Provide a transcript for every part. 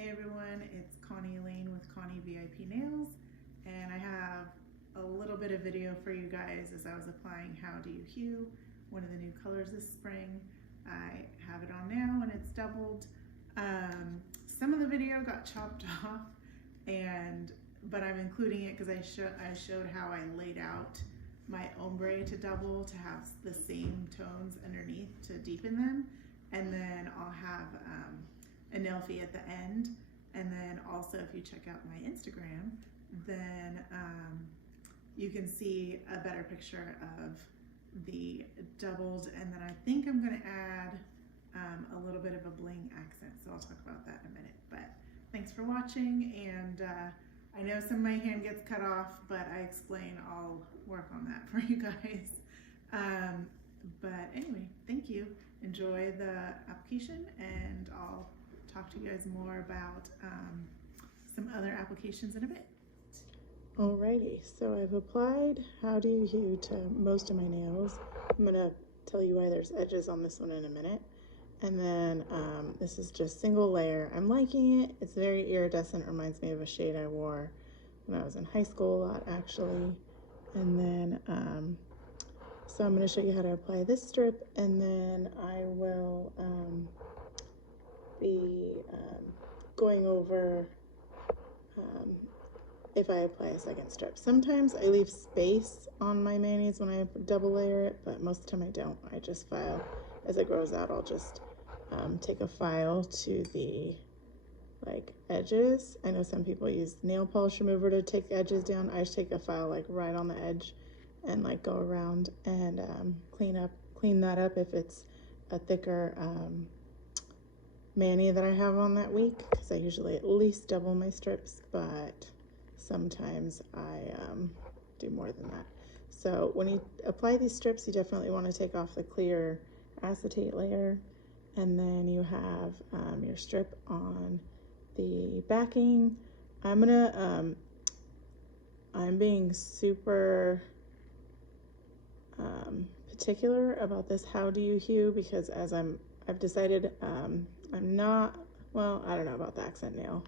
Hey everyone, it's Connie Elaine with Connie VIP Nails, and I have a little bit of video for you guys as I was applying How Do You Hue, one of the new colors this spring. I have it on now and it's doubled. Some of the video got chopped off, but I'm including it because I showed how I laid out my ombre to double to have the same tones underneath to deepen them, and then I'll have a nail fee at the end. And then also, if you check out my Instagram, then you can see a better picture of the doubled. And then I think I'm going to add a little bit of a bling accent, so I'll talk about that in a minute. But thanks for watching, and I know some of my hand gets cut off, but I explain, I'll work on that for you guys. But anyway, thank you. Enjoy the application, and I'll talk to you guys more about some other applications in a bit. Alrighty, so I've applied How Do You Hue to most of my nails. I'm going to tell you why there's edges on this one in a minute. And then this is just single layer. I'm liking it. It's very iridescent. Reminds me of a shade I wore when I was in high school a lot, actually. And then, so I'm going to show you how to apply this strip, and then I will be going over if I apply a second strip. Sometimes I leave space on my mayonnaise when I double layer it, but most of the time I don't. I just file as it grows out. I'll just take a file to the edges. I know some people use nail polish remover to take edges down. I just take a file right on the edge and go around and clean that up if it's a thicker mani that I have on that week, because I usually at least double my strips, but sometimes I do more than that. So when you apply these strips, you definitely want to take off the clear acetate layer, and then you have your strip on the backing. I'm being super particular about this How Do You Hue, because I've decided I'm not, well, I don't know about the accent nail,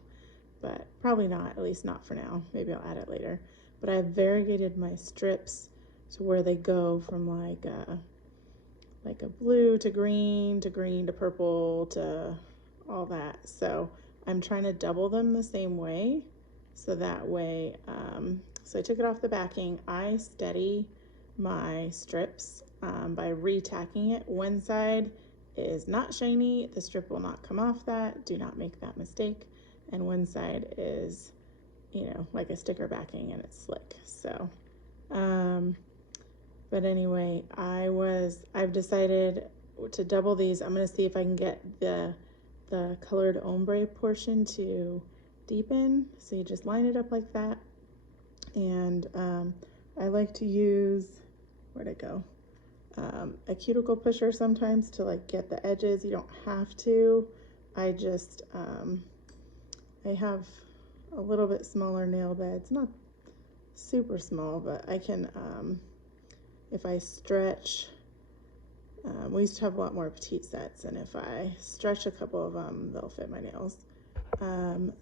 but probably not, at least not for now. Maybe I'll add it later. But I've variegated my strips to where they go from like a blue to green to purple to all that. So I'm trying to double them the same way. So that way, so I took it off the backing. I steady my strips by retacking it. One side is not shiny, the strip will not come off that. Do not make that mistake. And one side is, like a sticker backing, and it's slick. So, but anyway, I've decided to double these. I'm going to see if I can get the colored ombre portion to deepen. So you just line it up like that. And I like to use, where'd it go? A cuticle pusher sometimes to get the edges. You don't have to. I just, I have a little bit smaller nail beds, not super small, but I can, if I stretch, we used to have a lot more petite sets, and if I stretch a couple of them, they'll fit my nails.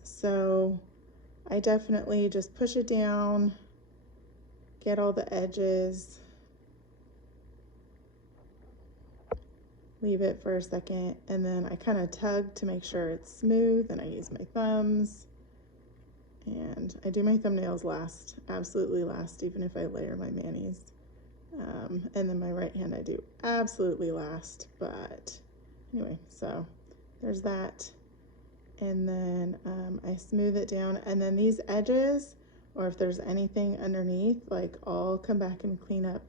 So I definitely just push it down, get all the edges, leave it for a second, and then I kind of tug to make sure it's smooth, and I use my thumbs, and I do my thumbnails last, absolutely last, even if I layer my manis. And then my right hand I do absolutely last, but anyway, so there's that. And then I smooth it down, and then these edges, or if there's anything underneath, I'll come back and clean up.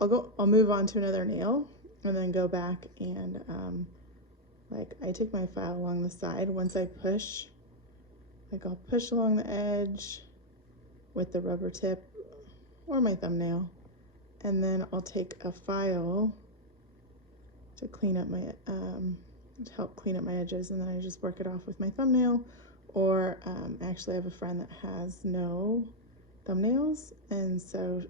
I'll move on to another nail, and then go back and I take my file along the side. Once I push, I'll push along the edge with the rubber tip or my thumbnail, and then I'll take a file to clean up my to help clean up my edges, and then I just work it off with my thumbnail. Or actually I have a friend that has no thumbnails, and so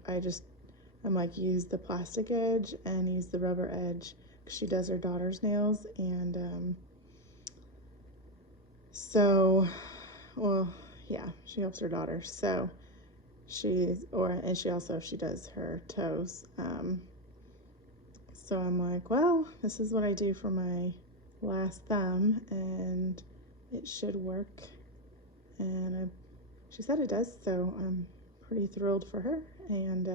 I'm use the plastic edge and use the rubber edge, because she does her daughter's nails, and So, well, yeah, she helps her daughter. So and she does her toes. So I'm like, well, this is what I do for my last thumb, and it should work. And she said it does, so I'm pretty thrilled for her. And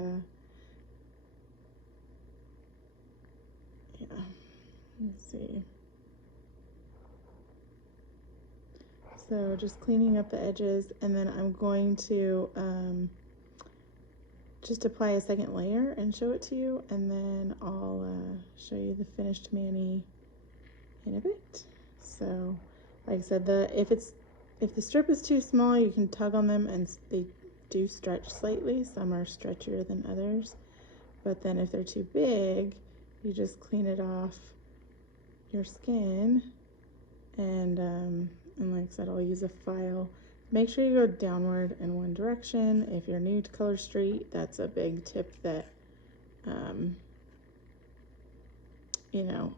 yeah, let's see. So just cleaning up the edges, and then I'm going to just apply a second layer and show it to you, and then I'll show you the finished mani in a bit. So like I said, if the strip is too small, you can tug on them and they do stretch slightly. Some are stretchier than others, but then if they're too big, you just clean it off your skin, and like I said, I'll use a file. Make sure you go downward in one direction. If you're new to Color Street, that's a big tip that you know,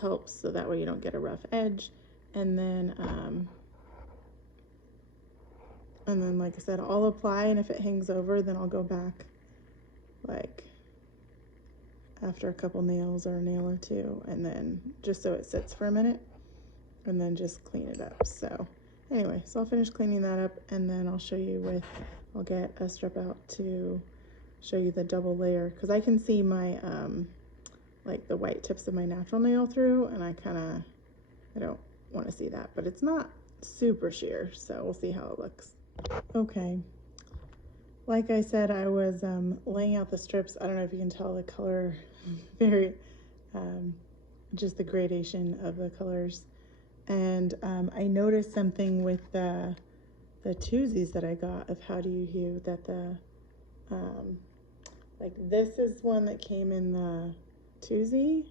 helps, so that way you don't get a rough edge. And then like I said, I'll apply, and if it hangs over, then I'll go back like after a couple nails or a nail or two, and then just so it sits for a minute, and then just clean it up. So anyway, so I'll finish cleaning that up, and then I'll show you I'll get a strip out to show you the double layer, because I can see my like the white tips of my natural nail through, and I don't want to see that, but it's not super sheer, so we'll see how it looks. Okay, like I said, I was laying out the strips. I don't know if you can tell the color, very just the gradation of the colors. And I noticed something with the twosies that I got of How Do You Hue, that like this is one that came in the twosie,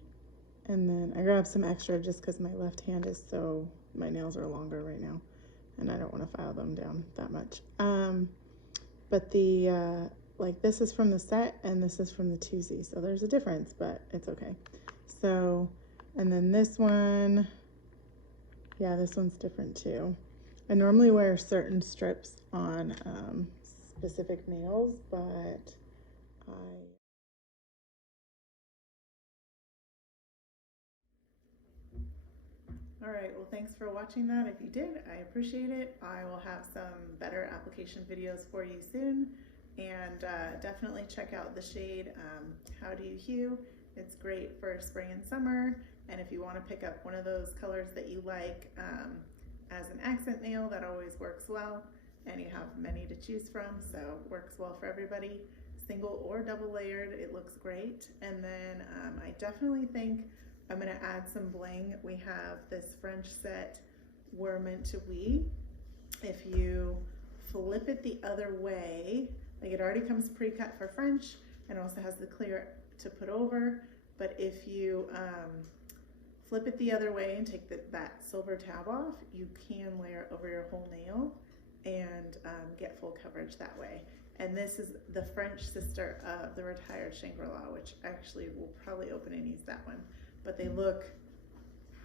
and then I grabbed some extra just because my left hand is my nails are longer right now, and I don't want to file them down that much. But the like this is from the set, and this is from the twosie, so there's a difference, but it's okay. So, and then this one, yeah, this one's different too. I normally wear certain strips on specific nails, but All right, well, thanks for watching that. If you did, I appreciate it. I will have some better application videos for you soon, and definitely check out the shade How Do You Hue. It's great for spring and summer, and if you want to pick up one of those colors that you like as an accent nail, that always works well, and you have many to choose from, so it works well for everybody. Single or double layered, it looks great. And then I definitely think I'm going to add some bling. We have this French set, We're Meant to We. If you flip it the other way, like it already comes pre-cut for French and also has the clear to put over, but if you flip it the other way and take that silver tab off, you can layer over your whole nail and get full coverage that way. And this is the French sister of the Retired Shangri-La, which actually will probably open and use that one, but they look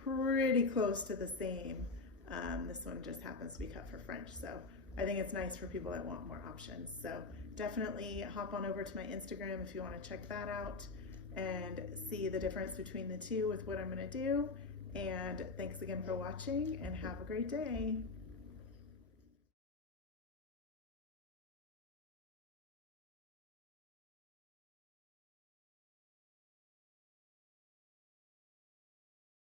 pretty close to the same. This one just happens to be cut for French, so I think it's nice for people that want more options. So definitely hop on over to my Instagram if you want to check that out and see the difference between the two with what I'm going to do. And thanks again for watching, and have a great day.